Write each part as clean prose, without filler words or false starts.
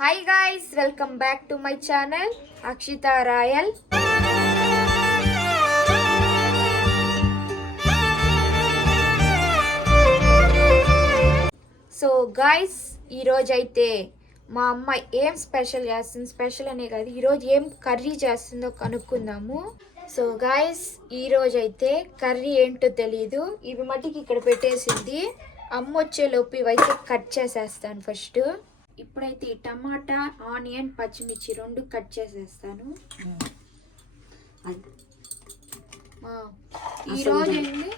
Hi guys, welcome back to my channel Akshitha Royal. So guys, ఈరోజు అయితే మా అమ్మ ఏం స్పెషల్ చేస్తుంది, స్పెషల్ అనే కాదు ఈరోజు ఏం కర్రీ చేస్తుందో కనుక్కుందాము. సో గాయ్స్, ఈరోజు అయితే కర్రీ ఏంటో తెలీదు. ఇవి మట్టికి ఇక్కడ పెట్టేసింది. అమ్మ వచ్చేలోపు ఇవైతే కట్ చేసేస్తాను. ఫస్ట్ ఇప్పుడైతే ఈ టమాటా, ఆనియన్, పచ్చిమిర్చి రెండు కట్ చేసేస్తాను. ఈరోజు ఏంటి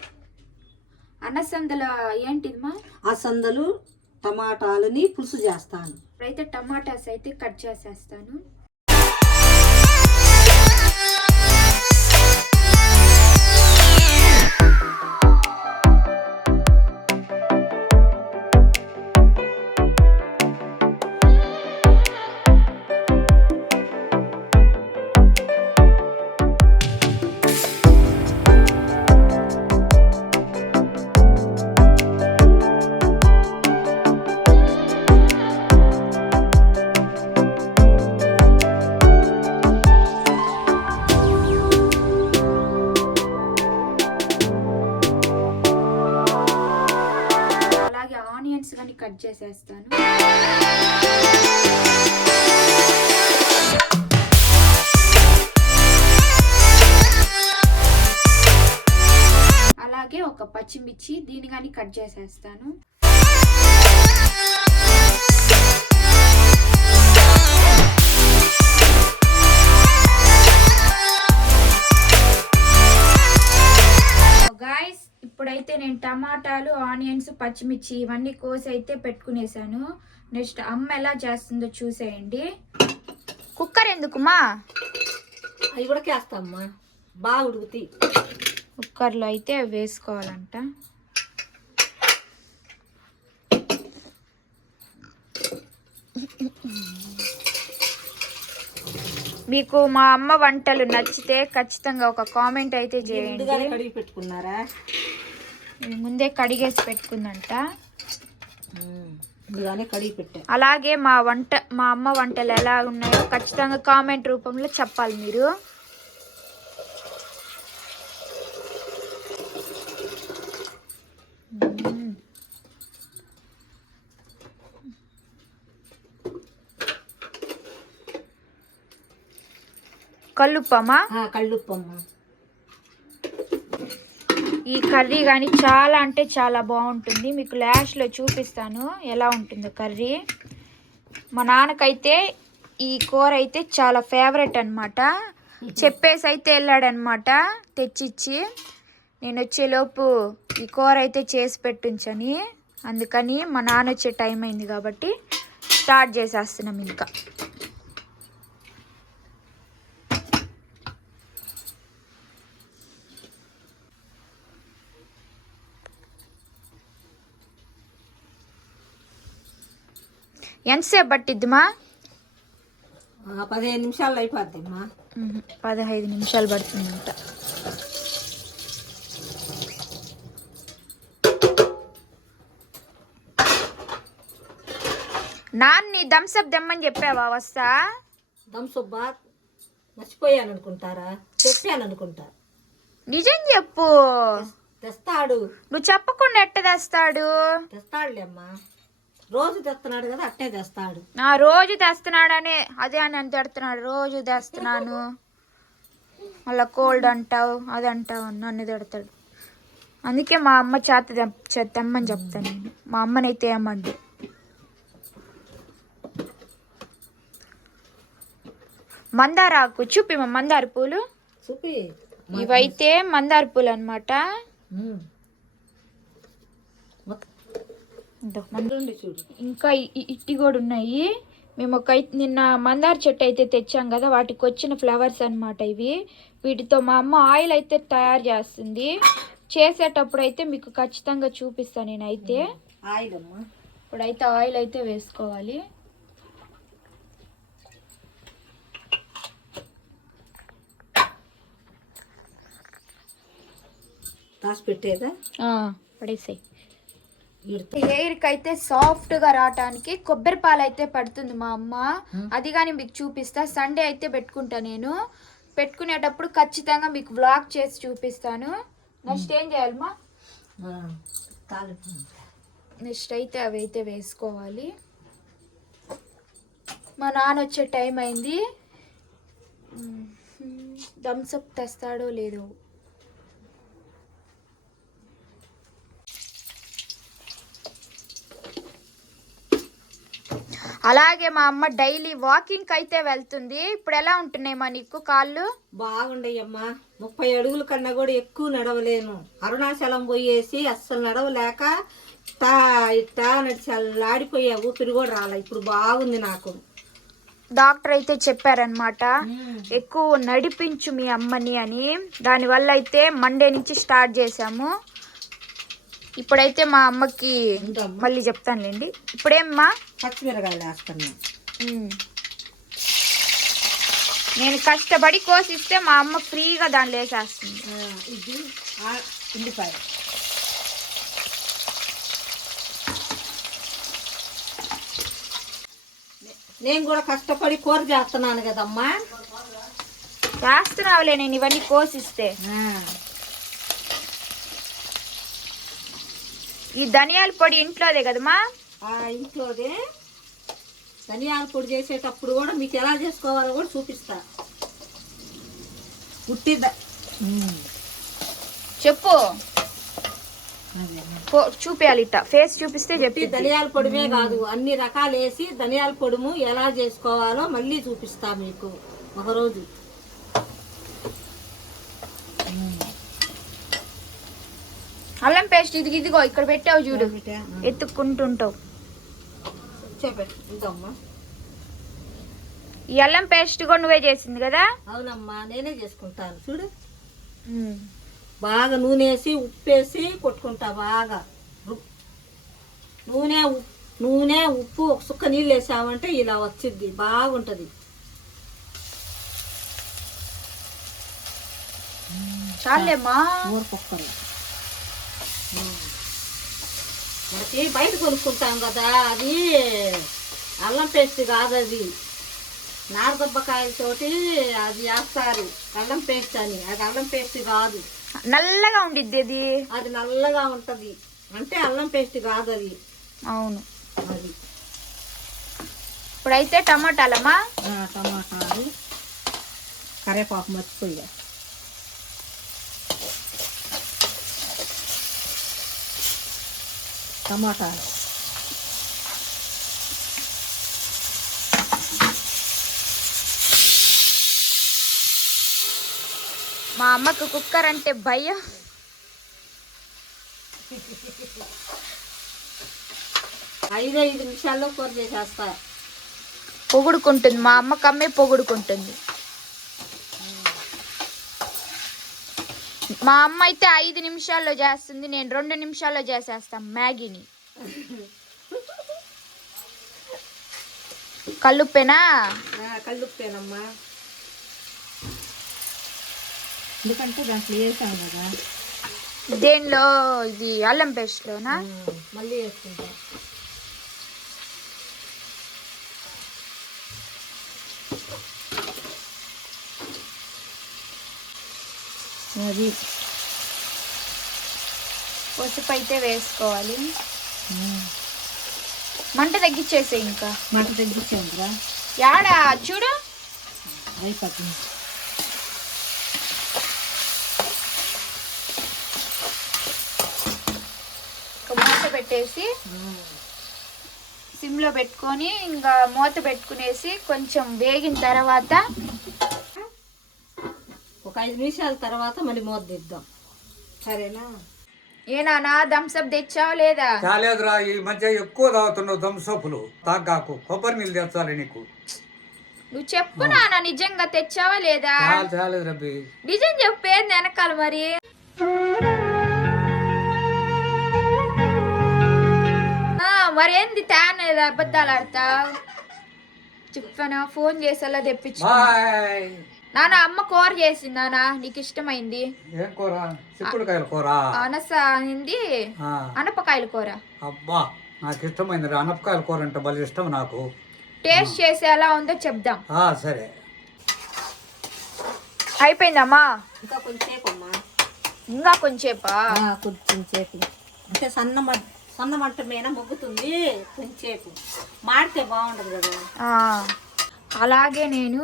అన్నసందల ఏంటిది మా అసందలు టమాటాలని పులుసు చేస్తాను. ఇప్పుడైతే టమాటాస్ అయితే కట్ చేసేస్తాను. కానీ కట్ చేసేస్తాను. అలాగే ఒక పచ్చిమిర్చి దీన్ని కానీ కట్ చేసేస్తాను. గాయ్స్, ఇప్పుడైతే నేను టమాటాలు, ఆనియన్స్, పచ్చిమిర్చి ఇవన్నీ కోసి అయితే పెట్టుకునేసాను. నెక్స్ట్ అమ్మ ఎలా చేస్తుందో చూసేయండి. కుక్కర్ ఎందుకుమా? అవి కూడా వేస్తామ్మా, బాగా ఉడుకుతాయి. కుక్కర్లో అయితే వేసుకోవాలంట. మీకు మా అమ్మ వంటలు నచ్చితే ఖచ్చితంగా ఒక కామెంట్ అయితే చేయండి. కడిగి పెట్టుకున్నారా? ముందే కడిగేసి పెట్టుకుందంట. కడిగి పెట్టా. అలాగే మా అమ్మ వంటలు ఎలా ఉన్నాయో ఖచ్చితంగా కామెంట్ రూపంలో చెప్పాలి మీరు. కల్లుప్పమ్మా? కల్లుప్పమ్మా. ఈ కర్రీ కానీ చాలా అంటే చాలా బాగుంటుంది. మీకు లాస్ట్లో చూపిస్తాను ఎలా ఉంటుందో కర్రీ. మా నాన్నకైతే ఈ కూర అయితే చాలా ఫేవరెట్ అనమాట. చెప్పేసి అయితే వెళ్ళాడనమాట తెచ్చిచ్చి. నేను వచ్చేలోపు ఈ కూర అయితే చేసి పెట్టుంచని. అందుకని మా నాన్న వచ్చే టైం అయింది కాబట్టి స్టార్ట్ చేసేస్తున్నాం. ఇంకా ఎంతసేపు పట్టిద్దిమా? 15 నిమిషాలు అయిపోద్దమ్మా. 15 నిమిషాలు పడుతుందంట. నాన్ని థమ్స్అప్ దెమ్మని చెప్పావా? వస్తా. థమ్స్అప్ మర్చిపోయాను అనుకుంటారా? చెప్పాను అనుకుంటా. నిజం చెప్పు. తెస్తాడు. నువ్వు చెప్పకుండా ఎట్ట తెస్తాడు? తెస్తాడులే అమ్మా, రోజు తెస్తున్నాడు కదా, అట్టే తెస్తాడు. రోజు తెస్తున్నాడని అదే అని అని తిడుతున్నాడు. రోజు తెస్తున్నాను మళ్ళీ కోల్డ్ అంటావు, అది అంటావు నన్ను తిడతాడు. అందుకే మా అమ్మ తెమ్మని చెప్తాను నేను. మా అమ్మనైతే ఏమండి. మందార ఆకు చూపి మా మందార పూలు చూపి. ఇవైతే మందార పూలు అనమాట. ఇంకా ఇట్టి కూడా ఉన్నాయి. మేము నిన్న మందార చెట్టు అయితే తెచ్చాం కదా, వాటికి వచ్చిన ఫ్లవర్స్ అనమాట ఇవి. వీటితో మా అమ్మ ఆయిల్ అయితే తయారు చేస్తుంది. చేసేటప్పుడు అయితే మీకు ఖచ్చితంగా చూపిస్తాను నేనైతే. ఇప్పుడైతే ఆయిల్ అయితే వేసుకోవాలి. దాచి పెట్టేదా? పడేసాయి. హెయిర్ కి అయితే సాఫ్ట్ గా రావటానికి కొబ్బరి పాలు అయితే పడుతుంది మా అమ్మ. అది కానీ మీకు చూపిస్తా. సండే అయితే పెట్టుకుంటా నేను. పెట్టుకునేటప్పుడు ఖచ్చితంగా మీకు వ్లాగ్ చేసి చూపిస్తాను. నెక్స్ట్ ఏం చేయాలమ్మా? నెక్స్ట్ అయితే అవి అయితే వేసుకోవాలి. మా నాన్న వచ్చే టైం అయింది. థమ్స్అప్ తెస్తాడో లేదో. అలాగే మా అమ్మ డైలీ వాకింగ్ అయితే వెళ్తుంది. ఇప్పుడు ఎలా ఉంటున్నాయి మా నీకు కాళ్ళు? బాగుండయ్యమ్మా. 30 అడుగుల కన్నా కూడా ఎక్కువ నడవలేను. అరుణాచలం పోయేసి అస్సలు నడవలేక ఇట్టా నడిచి ఆడిపోయా. ఊపిరి కూడా రాలే. ఇప్పుడు బాగుంది నాకు. డాక్టర్ అయితే చెప్పారనమాట, ఎక్కువ నడిపించు మీ అమ్మని అని. దానివల్ల అయితే మండే నుంచి స్టార్ట్ చేసాము. ఇప్పుడైతే మా అమ్మకి మళ్ళీ చెప్తానులేండి. ఇప్పుడేమ్మా? పచ్చిమిరకాయలు వేస్తున్నా. నేను కష్టపడి కోసిస్తే మా అమ్మ ఫ్రీగా దాంట్లో వేసేస్తుంది. ఇది ఉల్లిపాయ. నేను కూడా కష్టపడి కూర చేస్తున్నాను కదమ్మా. చేస్తున్నావులే నేను ఇవన్నీ కోసిస్తే. ఈ ధనియాల పొడి ఇంట్లోదే కదమ్మా? ఇంట్లోదే. ధనియాల పొడి చేసేటప్పుడు కూడా మీకు ఎలా చేసుకోవాలో కూడా చూపిస్తా. చెప్పు. చూపించాలి ఇట్ట ఫేస్ చూపిస్తే చెప్పి. ధనియాల పొడిమే కాదు, అన్ని రకాలు వేసి ధనియాల పొడుము ఎలా చేసుకోవాలో మళ్ళీ చూపిస్తా మీకు ఒకరోజు. అల్లం పేస్ట్ ఇదిగో ఇక్కడ పెట్టావు చూడు, ఎత్తుక్కుంటుంటావు. ఇదమ్మా, ఈ అల్లం పేస్ట్ కూడా నువ్వే చేసింది కదా? అవునమ్మా, నేనే చేసుకుంటాను. చూడు, బాగా నూనె వేసి ఉప్పేసి కొట్టుకుంటా. బాగా నూనె ఉప్పు ఒక సుక్క నీళ్ళు వేసామంటే ఇలా వచ్చింది, బాగుంటది. చాలేమ్మా. ఊరపక్కలు మనకి బయట కొనుక్కుంటాం కదా, అది అల్లం పేస్ట్ కాదు, అది నారదబ్బకాయలతోటి అది వేస్తారు అల్లం పేస్ట్ అని. అది అల్లం పేస్ట్ కాదు, నల్లగా ఉండిద్ది అది. అది నల్లగా ఉంటది అంటే అల్లం పేస్ట్ కాదు అది. అవును. అది ఇప్పుడైతే టమాటాలమ్మా. టమాటాలు, కరివేపాకు మర్చిపోయా. టమాటాలు, మా అమ్మకు కుక్కర్ అంటే భయం. 5 నిమిషాల్లో కూర చేసేస్తా. పొగుడుకుంటుంది మా అమ్మకు, అమ్మే పొగుడుకుంటుంది. మా అమ్మ అయితే 5 నిమిషాల్లో చేస్తుంది, నేను 2 నిమిషాల్లో చేసేస్తాను మ్యాగీని. కల్లుప్పేనా? కల్లుప్పేనమ్మా, ఎందుకంటే దాంట్లో వేసాం కదా. దేనిలో? ఇది అల్లం పేస్ట్ లోనా? మళ్ళీ వేసుకుంటా. అది పసుపు అయితే వేసుకోవాలి. మంట తగ్గించేసే. ఇంకా మంట తగ్గించామురా. యాడా చూడు అయిపోతుంది. మూత పెట్టేసి సిమ్ లో పెట్టుకొని ఇంకా మూత పెట్టుకునేసి కొంచెం వేగిన తర్వాత ఒక 5 నిమిషాల తర్వాత మళ్ళీ మూత దిద్దాం. సరేనా? ఏనా థమ్స్అప్ తెచ్చావు లేదా? చాలేదురా, ఈ మధ్య ఎక్కువ తాగుతున్నావు థమ్స్అప్లు. తాగాకు, కొబ్బరి నీళ్ళు తెచ్చాలి నీకు. నువ్వు చెప్పు నాన్న, నిజంగా తెచ్చావా లేదా? చాలేదు రబ్బి, నిజం చెప్పేది వెనకాల. మరి మరేంది తాను అబద్ధాలు ఆడతావు? చెప్పానా? ఫోన్ చేసేలా తెప్పించు. నాన్న అమ్మ కూర చేసింది నాన్న, నీకు ఇష్టమైంది. ఏం కూర? చిక్కుడుకాయల కూర. అనస అనింది, ఆ, అనపకాయల కూర. అబ్బా నాకు ఇష్టమైంది అనపకాయల కూర అంటే భలే ఇష్టం నాకు. టేస్ట్ చేసి ఎలా ఉందో చెప్దాం. సరే. అయిపోయిందమ్మా? ఇంకా కొంచెంసేపు అమ్మా. ఇంకా కొంచెంసేపా? కొంచెంసేపు అంటే సన్న మంట మీద మొగ్గుతుంది. కొంచెంసేపు మాడితే బాగుండదు కదా. అలాగే నేను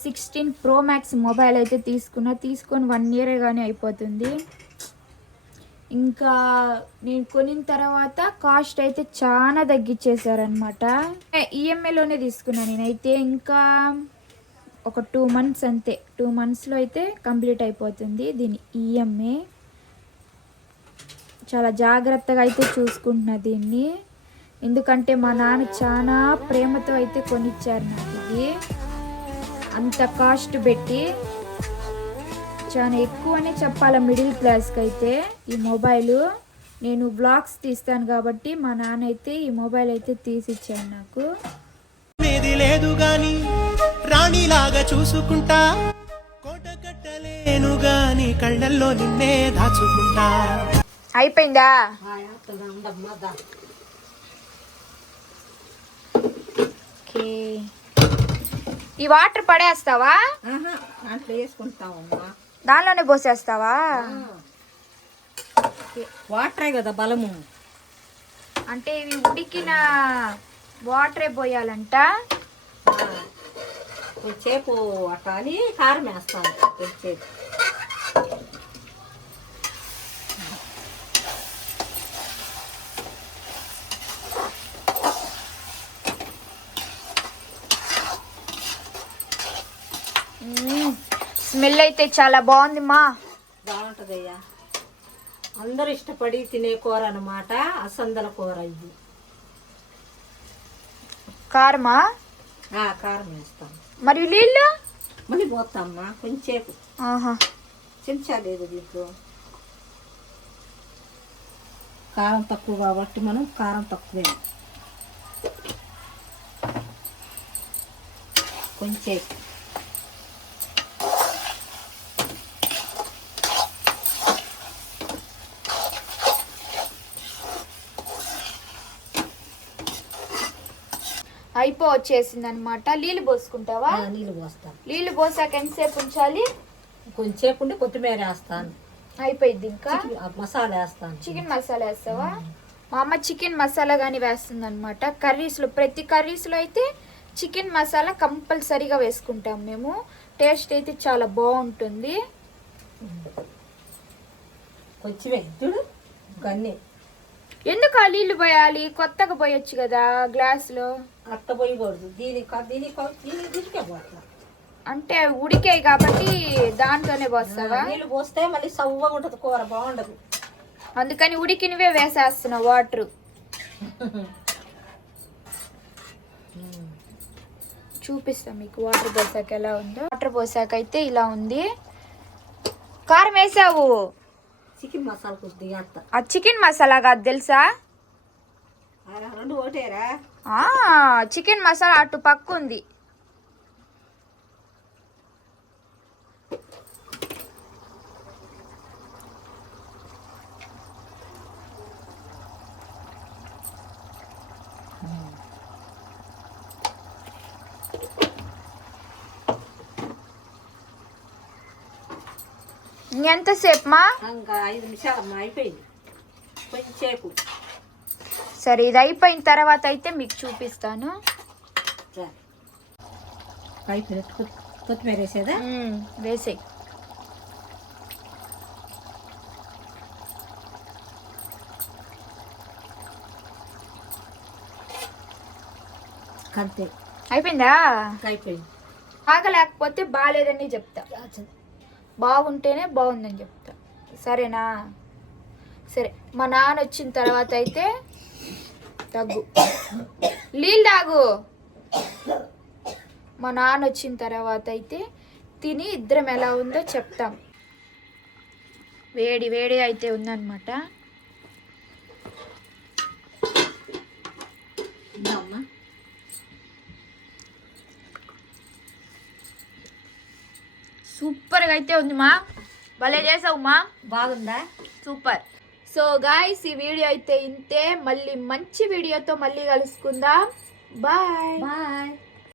16 Pro Max మొబైల్ అయితే తీసుకొని 1 year కానీ అయిపోతుంది. ఇంకా నేను కొనిన తర్వాత కాస్ట్ అయితే చాలా తగ్గించేశారనమాట. ఈఎంఐలోనే తీసుకున్నాను నేనైతే. ఇంకా ఒక 2 months అంతే, 2 monthsలో అయితే కంప్లీట్ అయిపోతుంది దీని ఈఎంఐ. చాలా జాగ్రత్తగా అయితే చూసుకుంటున్నా దీన్ని, ఎందుకంటే మా నాన్న చాలా ప్రేమతో అయితే కొనిచ్చారు నాకు ఇది. అంత కాస్ట్ పెట్టి చాలా ఎక్కువనే చెప్పాలి మిడిల్ క్లాస్కి అయితే. ఈ మొబైలు నేను బ్లాగ్స్ తీస్తాను కాబట్టి మా నాన్న అయితే ఈ మొబైల్ అయితే తీసిచ్చాను నాకు. లేదు గాని రాణిలాగా చూసుకుంటా, కోట కట్టలేను గాని కళ్ళల్లో నిన్నే దాచుకుంటా. అయిపోయిందా? ఓకే, ఈ వాటర్ పడేస్తావా? దాంట్లో వేసుకుంటామమ్మా. దానిలోనే పోసేస్తావా? వాటరే కదా బలము. అంటే ఇవి ఉడికిన వాటరే పోయాలంట. కొంచెంసేపు అట్లా అని కారం వేస్తాను. కొంచెంసేపు స్మెల్ అయితే చాలా బాగుంది మా. బాగుంటుందయ్యా, అందరు ఇష్టపడి తినే కూర అన్నమాట. అసందల కూర ఇది. కారమా? కారం వేస్తాం. మరి నీళ్ళు మళ్ళీ పోతామ్మా కొంచెంసేపు. చెంచా లేదు దీంట్లో. కారం తక్కువ కాబట్టి మనం కారం తక్కువే. కొంచెంసేపు వచ్చేసింది అనమాట. నీళ్ళు పోసుకుంటావా? నీళ్ళు పోస్తాను. నీళ్ళు పోసాక ఎంతసేపు ఉంచాలి? కొంచెంసేపు ఉండి కొత్తిమీర వేస్తాను. అయిపోయింది. ఇంకా మసాలా వేస్తాను. చికెన్ మసాలా వేస్తావా? మా అమ్మ చికెన్ మసాలా కానీ వేస్తుంది అనమాట కర్రీస్లో. ప్రతి కర్రీస్లో అయితే చికెన్ మసాలా కంపల్సరీగా వేసుకుంటాం మేము. టేస్ట్ అయితే చాలా బాగుంటుంది. కొంచెమే చూడు గన్ని. ఎందుకు ఆ నీళ్ళు పోయాలి? కొత్తగా పోయొచ్చు కదా గ్లాసులో. అట్ట పోయకూడదు. దీనికే పోతా. అంటే ఉడికాయి కాబట్టి దాంట్లోనే పోస్తావా? నీళ్ళు పోస్తే మళ్ళీ సవ్వగా ఉంటుంది కూర, బాగుండదు. అందుకని ఉడికినవే వేసేస్తున్నా వాటర్. చూపిస్తా మీకు వాటర్ పోసాక ఎలా ఉందో. వాటర్ పోసాక అయితే ఇలా ఉంది. కారం వేసావు? చికెన్ మసాలా కొద్దిగా ఆ చికెన్ మసాలా కాదు తెలుసా? రెండు ఒకటేరా. చికెన్ మసాలా అటు పక్క ఉంది. ఎంతసేపు మా? ఇంకా 5 నిమిషాలు అయిపోయింది. కొంచెంసేపు. సరే, ఇది అయిపోయిన తర్వాత అయితే మీకు చూపిస్తాను. కొత్తిమీర వేసేదా? వేసేయి. అంతే. అయిపోయిందా? అయిపోయింది. ఆగలేకపోతే బాగాలేదని చెప్తా, బాగుంటేనే బాగుందని చెప్తా. సరేనా? సరే, మా నాన్న వచ్చిన తర్వాత అయితే తగ్గు, నీళ్ళు తాగు. మా నాన్న వచ్చిన తర్వాత అయితే తిని ఇద్దరం ఎలా ఉందో చెప్తాం. వేడి వేడి అయితే ఉందన్నమాట. సూపర్గా అయితే ఉంది మా. భలే చేసావు మా. బాగుందా? సూపర్. సో గాయ్స్ ఈ వీడియో అయితే ఇంతే. మళ్ళీ మంచి వీడియోతో మళ్ళీ కలుసుకుందాం. బాయ్. బాయ్.